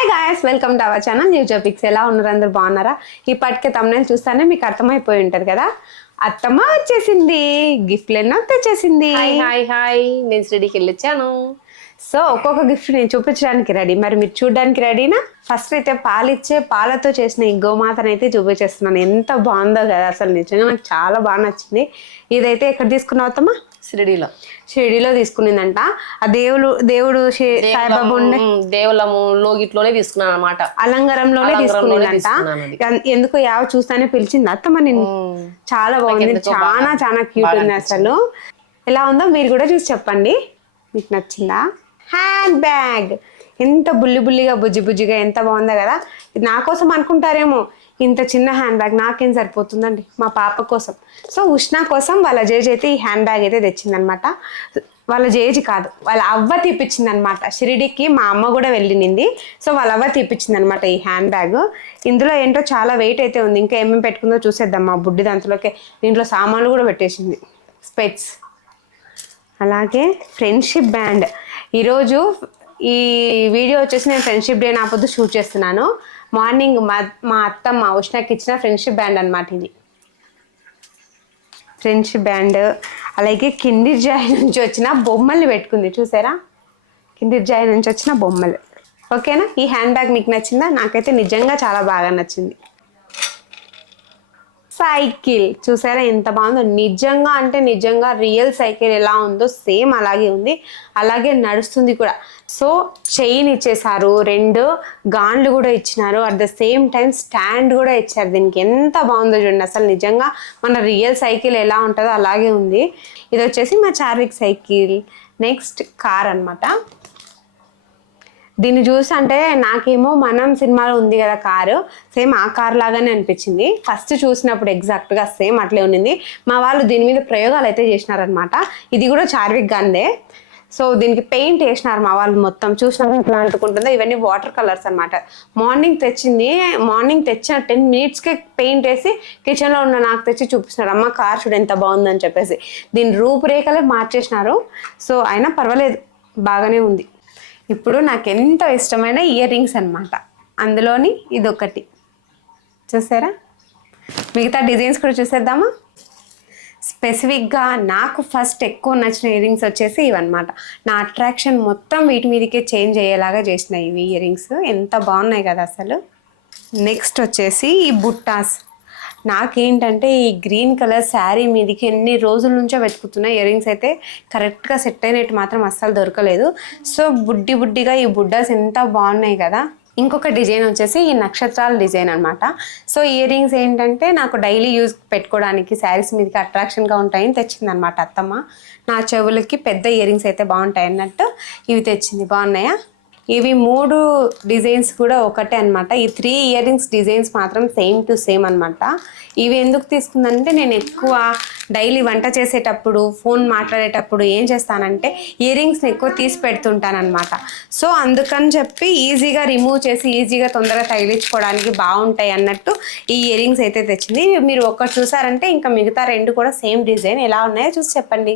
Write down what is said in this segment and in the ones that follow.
Hi guys welcome to our channel new topics ఎలా ఉన్నారు అందరు? బాగున్నారా? ఇప్పటికే తమ్ముని చూస్తానే మీకు అర్థమైపోయి ఉంటుంది కదా? అత్తమ్మ వచ్చేసింది. గిఫ్ట్లు ఎన్నో తెచ్చేసింది హాయ్ హాయ్ నేను షిరిడీకి వెళ్ళొచ్చాను సో ఒక్కొక్క గిఫ్ట్ నేను చూపించడానికి రెడీ మరి మీరు చూడడానికి రెడీనా ఫస్ట్ అయితే పాలిచ్చే పాలతో చేసిన ఈ గోమాతను అయితే చూపించేస్తున్నాను. ఎంత బాగుందో కదా అసలు. నిజంగా నాకు చాలా బాగా నచ్చింది. ఇదైతే ఎక్కడ తీసుకున్నావు అత్తమ్మ? షిరిడీలో. షిరిడీలో తీసుకునిందంట. ఆ దేవుడు దేవుడు సాయిబాబా దేవులము లోగిట్లోనే తీసుకున్నాను అనమాట అలంగారంలోనే తీసుకునిందంట. ఎందుకు యావ చూస్తానే పిలిచింది అత్తమ్మ నేను చాలా బాగుంది. చాలా చాలా క్యూట్ ఉంది అసలు. ఎలా ఉందో మీరు కూడా చూసి చెప్పండి. మీకు నచ్చిందా? హ్యాండ్ బ్యాగ్ ఎంత బుల్లి బుల్లిగా బుజ్జి బుజ్జిగా ఎంత బాగుందో కదా. ఇది నా కోసం అనుకుంటారేమో. ఇంత చిన్న హ్యాండ్ బ్యాగ్ నాకేం సరిపోతుందండి? మా పాప కోసం. సో ఉష్ణ కోసం వాళ్ళ జేజ్ అయితే ఈ హ్యాండ్ బ్యాగ్ అయితే తెచ్చిందనమాట. వాళ్ళ జేజ్ కాదు వాళ్ళ అవ్వ తీపిచ్చిందనమాట. షిరిడికి మా అమ్మ కూడా వెళ్ళినింది. సో వాళ్ళ అవ్వ తీపిచ్చిందనమాట ఈ హ్యాండ్ బ్యాగ్ ఇందులో ఏంటో చాలా వెయిట్ అయితే ఉంది. ఇంకా ఏమేమి పెట్టుకుందో చూసేద్దాం మా బుడ్డి దాంట్లోకి దీంట్లో సామాన్లు కూడా పెట్టేసింది. స్పెట్స్. అలాగే ఫ్రెండ్షిప్ బ్యాండ్. ఈరోజు ఈ వీడియో వచ్చేసి నేను ఫ్రెండ్షిప్ డే నా పొద్దు షూట్ చేస్తున్నాను. మార్నింగ్ మా మా అత్తమ్మ ఉష్ణకి ఇచ్చిన ఫ్రెండ్షిప్ బ్యాండ్ అనమాట ఇది. Friendship band. అలాగే కింది జాయ్ నుంచి వచ్చిన బొమ్మల్ని పెట్టుకుంది. చూసారా? కిందిర్ జాయ్ నుంచి వచ్చిన బొమ్మలు. ఓకేనా? ఈ హ్యాండ్ బ్యాగ్ మీకు నచ్చిందా? నాకైతే నిజంగా చాలా బాగా నచ్చింది. సైకిల్. చూసారా ఎంత బాగుందో. నిజంగా అంటే నిజంగా రియల్ సైకిల్ ఎలా ఉందో సేమ్ అలాగే ఉంది. అలాగే నడుస్తుంది కూడా. సో చైన్ ఇచ్చేసారు. రెండు గాండ్లు కూడా ఇచ్చినారు. At the same time stand కూడా ఇచ్చారు. దీనికి ఎంత బాగుందో చూడండి. అసలు నిజంగా మన రియల్ సైకిల్ ఎలా ఉంటుందో అలాగే ఉంది. ఇది వచ్చేసి మా చార్విక్ సైకిల్. నెక్స్ట్ కార్ అన్నమాట. దీన్ని చూసి అంటే నాకేమో మనం సినిమాలో ఉంది కదా కారు సేమ్ ఆ కార్ లాగానే అనిపించింది. ఫస్ట్ చూసినప్పుడు ఎగ్జాక్ట్గా సేమ్ అట్లే ఉండింది. మా వాళ్ళు దీని మీద ప్రయోగాలు అయితే చేసినారనమాట ఇది కూడా చార్విక్ గాందే సో దీనికి పెయింట్ వేసినారు మా వాళ్ళు మొత్తం. చూసినారు ఇట్లా అంటుకుంటుందో? ఇవన్నీ వాటర్ కలర్స్ అనమాట మార్నింగ్ తెచ్చింది. మార్నింగ్ తెచ్చిన టెన్ మినిట్స్కే పెయింట్ వేసి కిచెన్లో ఉన్న నాకు తెచ్చి చూపిస్తున్నారు అమ్మ కార్ చూడు ఎంత బాగుందని చెప్పేసి. దీని రూపురేఖలే మార్చేసినారు. సో అయినా పర్వాలేదు. బాగానే ఉంది. ఇప్పుడు నాకు ఎంతో ఇష్టమైన ఇయర్ రింగ్స్ అనమాట అందులోని ఇదొకటి. చూసారా? మిగతా డిజైన్స్ కూడా చూసేద్దామా? స్పెసిఫిక్గా నాకు ఫస్ట్ ఎక్కువ నచ్చిన ఇయర్ రింగ్స్ వచ్చేసి ఇవన్నమాట. నా అట్రాక్షన్ మొత్తం వీటి మీదకే చేంజ్ అయ్యేలాగా చేసినాయి ఇవి ఇయర్ రింగ్స్ ఎంత బాగున్నాయి కదా అసలు. నెక్స్ట్ వచ్చేసి ఈ బుట్టాస్. నాకేంటంటే ఈ గ్రీన్ కలర్ శారీ మీదకి ఎన్ని రోజుల నుంచో వెతుకుతున్న ఇయర్ రింగ్స్ అయితే కరెక్ట్గా సెట్ అయినట్టు మాత్రం అస్సలు దొరకలేదు. సో బుడ్డి బుడ్డిగా ఈ బుడ్డాస్ ఎంత బాగున్నాయి కదా. ఇంకొక డిజైన్ వచ్చేసి ఈ నక్షత్రాల డిజైన్ అనమాట సో ఇయర్ రింగ్స్ ఏంటంటే నాకు డైలీ యూజ్ పెట్టుకోవడానికి శారీస్ మీదకి అట్రాక్షన్గా ఉంటాయని తెచ్చింది అనమాట అత్తమ్మ. నా చెవులకి పెద్ద ఇయర్ రింగ్స్ అయితే బాగుంటాయి అన్నట్టు ఇవి తెచ్చింది. బాగున్నాయా? ఇవి మూడు డిజైన్స్ కూడా ఒకటే అన్నమాట. ఈ త్రీ ఇయర్ రింగ్స్ డిజైన్స్ మాత్రం సేమ్ టు సేమ్ అనమాట ఇవి ఎందుకు తీసుకుందంటే నేను ఎక్కువ డైలీ వంట చేసేటప్పుడు ఫోన్ మాట్లాడేటప్పుడు ఏం చేస్తానంటే ఇయర్ రింగ్స్ని ఎక్కువ తీసి పెడుతుంటానమాట సో అందుకని చెప్పి ఈజీగా రిమూవ్ చేసి ఈజీగా తొందరగా తగిలించుకోవడానికి బాగుంటాయి అన్నట్టు ఈ ఇయర్ రింగ్స్ అయితే తెచ్చింది. మీరు ఒక్కటి చూసారంటే ఇంకా మిగతా రెండు కూడా సేమ్ డిజైన్ ఎలా ఉన్నాయో చూసి చెప్పండి.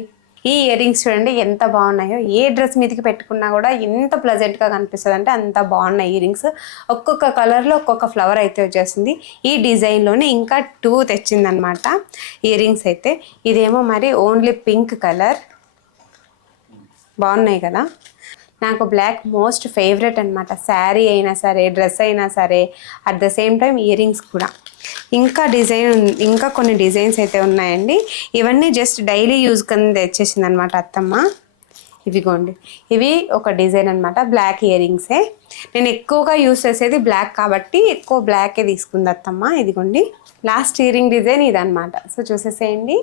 ఈ ఇయర్ రింగ్స్ చూడండి ఎంత బాగున్నాయో. ఏ డ్రెస్ మీదకి పెట్టుకున్నా కూడా ఎంత ప్లజెంట్గా కనిపిస్తుంది. అంటే అంత బాగున్నాయి ఇయర్ రింగ్స్ ఒక్కొక్క కలర్లో ఒక్కొక్క ఫ్లవర్ అయితే వచ్చేసింది. ఈ డిజైన్లోనే ఇంకా టూ తెచ్చిందనమాట ఇయర్ రింగ్స్ అయితే. ఇదేమో మరి ఓన్లీ పింక్ కలర్ బాగున్నాయి కదా. నాకు బ్లాక్ మోస్ట్ ఫేవరెట్ అనమాట శారీ అయినా సరే డ్రెస్ అయినా సరే at the same time year rings కూడా. ఇంకా డిజైన్ ఇంకా కొన్ని డిజైన్స్ అయితే ఉన్నాయండి. ఇవన్నీ జస్ట్ డైలీ యూజ్ కింద తెచ్చేసింది అనమాట అత్తమ్మ. ఇవిగోండి. ఇవి ఒక డిజైన్ అనమాట బ్లాక్ ఇయర్ రింగ్సే నేను ఎక్కువగా యూస్ చేసేది బ్లాక్ కాబట్టి ఎక్కువ బ్లాకే తీసుకుంది అత్తమ్మ. ఇదిగోండి. లాస్ట్ ఇయర్ రింగ్ డిజైన్ ఇదనమాట సో చూసేసేయండి.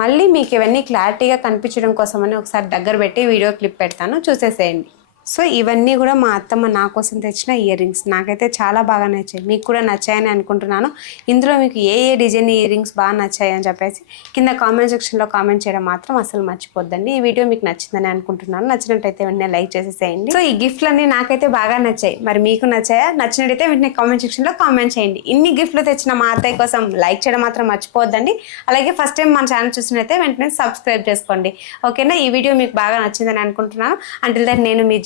మళ్ళీ మీకు ఇవన్నీ క్లారిటీగా కనిపించడం కోసమని ఒకసారి దగ్గర పెట్టి వీడియో క్లిప్ పెడతాను. చూసేసేయండి. సో ఇవన్నీ కూడా మా అత్తమ్మ నా కోసం తెచ్చిన ఇయర్ రింగ్స్. నాకైతే చాలా బాగా నచ్చాయి. మీకు కూడా నచ్చాయని అనుకుంటున్నాను. ఇందులో మీకు ఏ ఏ డిజైన్ ఇయర్ రింగ్స్ బాగా నచ్చాయి అని చెప్పేసి కింద కామెంట్ సెక్షన్లో కామెంట్ చేయడం మాత్రం అసలు మర్చిపోద్దండి. ఈ వీడియో మీకు నచ్చిందని అనుకుంటున్నాను. నచ్చినట్టయితే వెంటనే లైక్ చేసేసేయండి. సో ఈ గిఫ్ట్లన్నీ నాకైతే బాగా నచ్చాయి. మరి మీకు నచ్చాయా? నచ్చినట్టయితే వెంటనే కామెంట్ సెక్షన్లో కామెంట్ చేయండి. ఇన్ని గిఫ్ట్లు తెచ్చిన మా అత్తయ్య కోసం లైక్ చేయడం మాత్రం మర్చిపోద్దండి. అలాగే ఫస్ట్ టైం మన ఛానల్ చూసినట్టయితే వెంటనే సబ్స్క్రైబ్ చేసుకోండి. ఓకేనా? ఈ వీడియో మీకు బాగా నచ్చిందని అనుకుంటున్నాను. అంటే నేను మీ